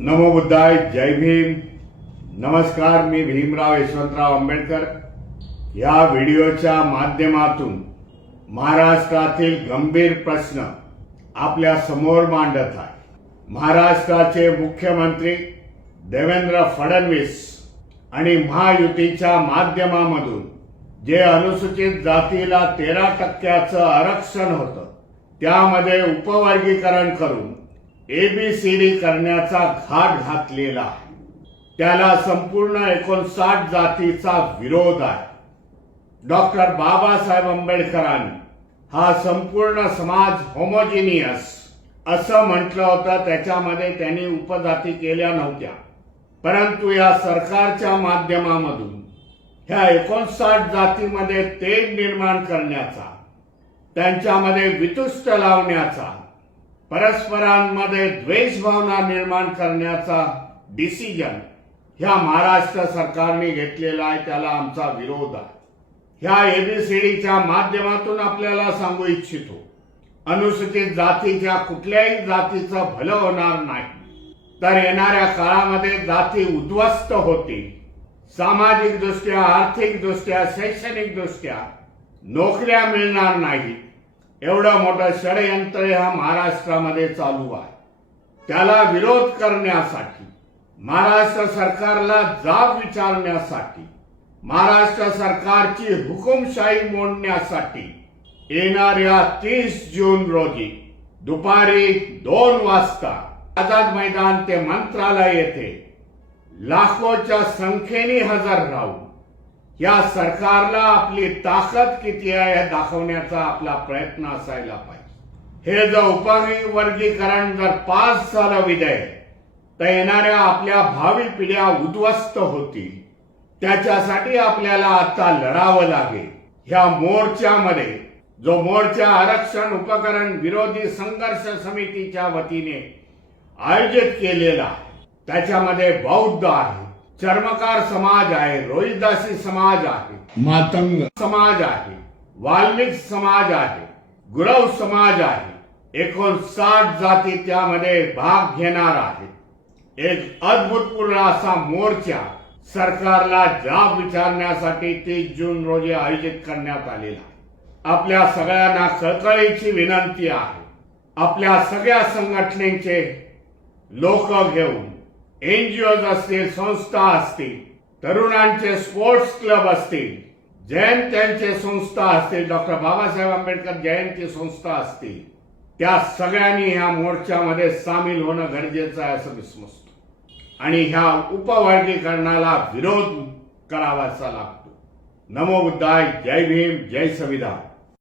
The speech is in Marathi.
नमो बुद्धाय, जय भीम. नमस्कार. मी भीमराव यशवंतराव आंबेडकर या व्हिडिओच्या माध्यमातून महाराष्ट्रातील गंभीर प्रश्न आपल्या समोर मांडत आहे. महाराष्ट्राचे मुख्यमंत्री देवेंद्र फडणवीस आणि महायुतीच्या माध्यमामधून जे अनुसूचित जातीला 13% आरक्षण होतं त्यामध्ये उपवर्गीकरण करून एबीसीडी करण्याचा घाट घातलेला आहे. त्याला संपूर्ण 59 जातीचा विरोध आहे. डॉक्टर बाबासाहेब आंबेडकरांनी हा संपूर्ण समाज होमोजिनियस असं म्हटलं होतं. त्याच्यामध्ये त्यांनी उपजाती केल्या नव्हत्या, परंतु या सरकारच्या माध्यमामधून ह्या 59 जातीमध्ये तेढ निर्माण करण्याचा, त्यांच्यामध्ये वितुष्ट लावण्याचा, परस्परांमध्ये द्वेष भावना निर्माण करण्याचा डिसिजन ह्या महाराष्ट्र सरकारने घेतलेला आहे. त्याला आमचा विरोध आहे. ह्या एबीसीडीच्या माध्यमातून आपल्याला सांगू इच्छितो, अनुसूचित जातीच्या कुठल्याही जातीचं भलं होणार नाही, तर येणाऱ्या काळामध्ये जाती उद्ध्वस्त होतील. सामाजिक दृष्ट्या, आर्थिक दृष्ट्या, शैक्षणिक दृष्ट्या नोकऱ्या मिळणार नाही. एवढं मोठं षडयंत्र ह्या महाराष्ट्रामध्ये चालू आहे. त्याला विरोध करण्यासाठी, महाराष्ट्र सरकारला जाब विचारण्यासाठी, महाराष्ट्र सरकारची हुकुमशाही मोडण्यासाठी येणाऱ्या 30 जून रोजी दुपारी 2 वाजता आझाद मैदान ते मंत्रालय येथे लाखोच्या संख्येने हजर राहून या सरकारला आपली ताकद किती आहे हे दाखवण्याचा आपला प्रयत्न असायला पाहिजे. हे जर उपवर्गीकरण जर पास झालं विधेयक, तर येणाऱ्या आपल्या भावी पिढ्या उद्ध्वस्त होतील. त्याच्यासाठी आपल्याला आता लढावं लागेल. ह्या मोर्चामध्ये जो मोर्चा आरक्षण उपकरण विरोधी संघर्ष समितीच्या वतीने आयोजित केलेला आहे, त्याच्यामध्ये बौद्ध आहे, चर्मकार समाज आहे, रोहिदासी समाज आहे, मातंग समाज आहे, वाल्मिक समाज आहे, गुरव समाज आहे. 59 जाती त्यामध्ये भाग घेणार आहेत. एक अद्भुतपूर्ण असा मोर्चा सरकारला जाब विचारण्यासाठी 30 जून रोजी आयोजित करण्यात आलेला आहे. आपल्या सगळ्यांना कळकळीची विनंती आहे, आपल्या सगळ्या संघटनेचे लोक घेऊन, एनजीओज असतील, संस्था असतील, तरुणांचे स्पोर्ट्स क्लब असतील, जयंत्यांचे संस्था असतील, डॉक्टर बाबासाहेब आंबेडकर जयंती संस्था असतील, त्या सगळ्यांनी ह्या मोर्चामध्ये सामील होणं गरजेचं आहे असं मी समजतो. आणि ह्या उपवर्गीकरणाला विरोध करावासा लागतो. नमो बुद्धाय, जय भीम, जय संविधान.